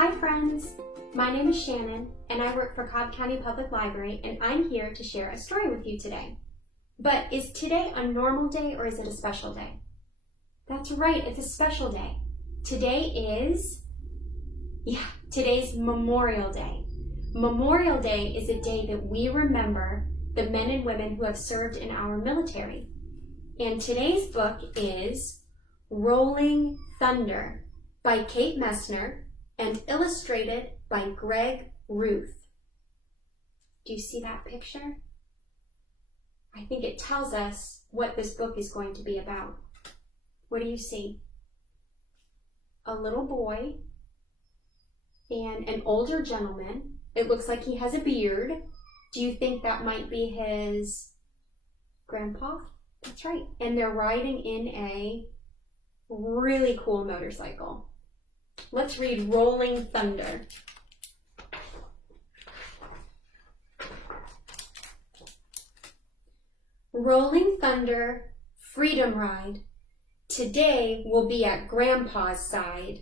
Hi friends, my name is Shannon and I work for Cobb County Public Library and I'm here to share a story with you today. But is today a normal day or is it a special day? That's right, it's a special day. Today's Memorial Day. Memorial Day is a day that we remember the men and women who have served in our military. And today's book is Rolling Thunder by Kate Messner and illustrated by Greg Ruth. Do you see that picture? I think it tells us what this book is going to be about. What do you see? A little boy and an older gentleman. It looks like he has a beard. Do you think that might be his grandpa? That's right. And they're riding in a really cool motorcycle. Let's read Rolling Thunder. Rolling Thunder, freedom ride. Today we'll be at Grandpa's side.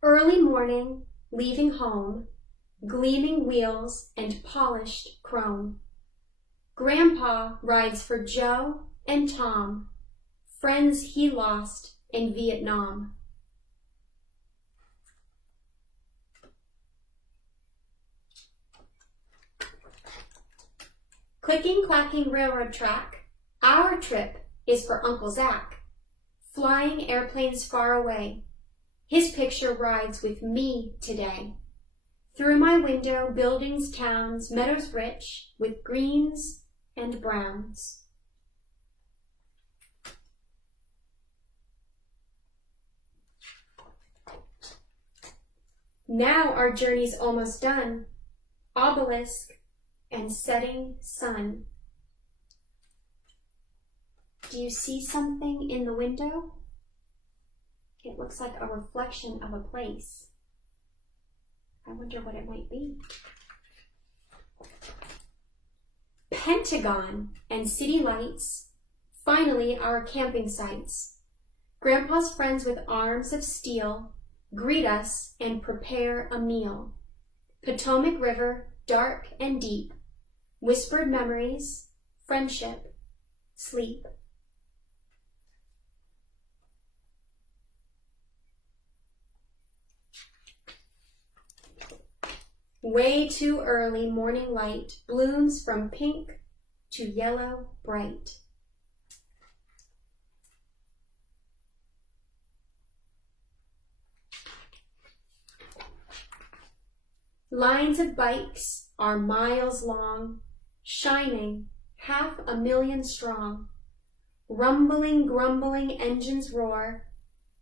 Early morning, leaving home, gleaming wheels and polished chrome. Grandpa rides for Joe and Tom, friends he lost in Vietnam. Clicking, clacking railroad track, our trip is for Uncle Zach. Flying airplanes far away, his picture rides with me today. Through my window, buildings, towns, meadows rich with greens and browns. Now our journey's almost done. Obelisk and setting sun. Do you see something in the window? It looks like a reflection of a place. I wonder what it might be. Pentagon and city lights, finally our camping sites. Grandpa's friends with arms of steel greet us and prepare a meal. Potomac River, dark and deep, whispered memories, friendship, sleep. Way too early morning light blooms from pink to yellow bright. Lines of bikes are miles long, shining 500,000 strong. Rumbling, grumbling engines roar,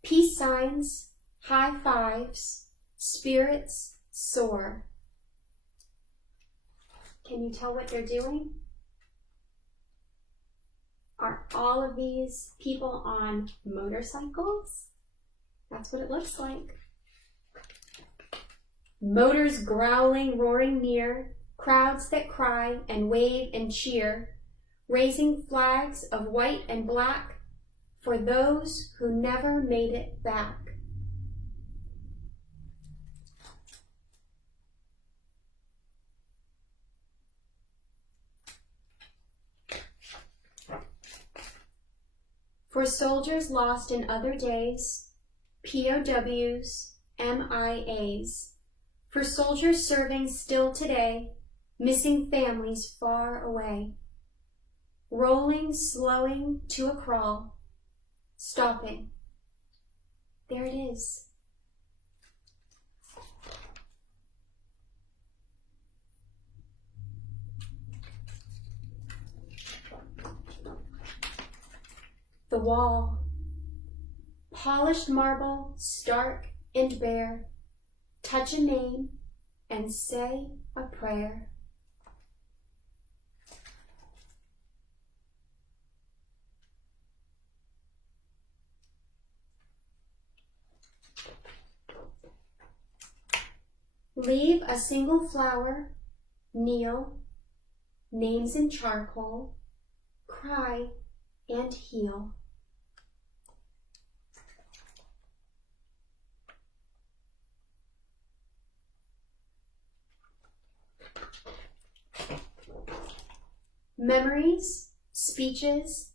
peace signs, high fives, spirits soar. Can you tell what they're doing? Are all of these people on motorcycles? That's what it looks like. Motors growling, roaring near, crowds that cry and wave and cheer, raising flags of white and black for those who never made it back. For soldiers lost in other days, POWs, MIAs, for soldiers serving still today, missing families far away. Rolling, slowing to a crawl, stopping. There it is. The wall, polished marble, stark and bare, touch a name and say a prayer. Leave a single flower, kneel, names in charcoal, cry and heal. Memories, speeches,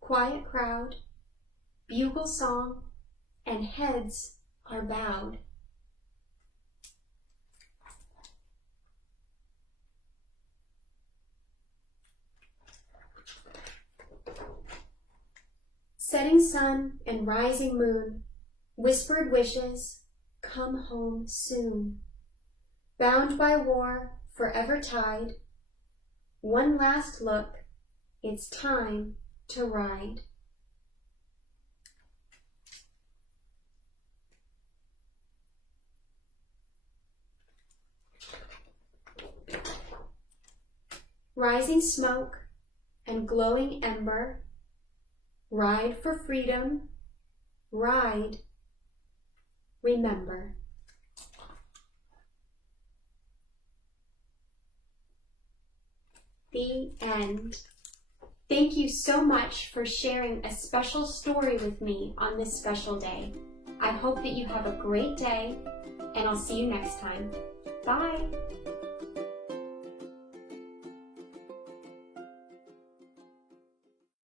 quiet crowd, bugle song, and heads are bowed. Setting sun and rising moon, whispered wishes, come home soon. Bound by war, forever tied, one last look, it's time to ride. Rising smoke and glowing ember, ride for freedom, ride, remember. The end. Thank you so much for sharing a special story with me on this special day. I hope that you have a great day, and I'll see you next time. Bye.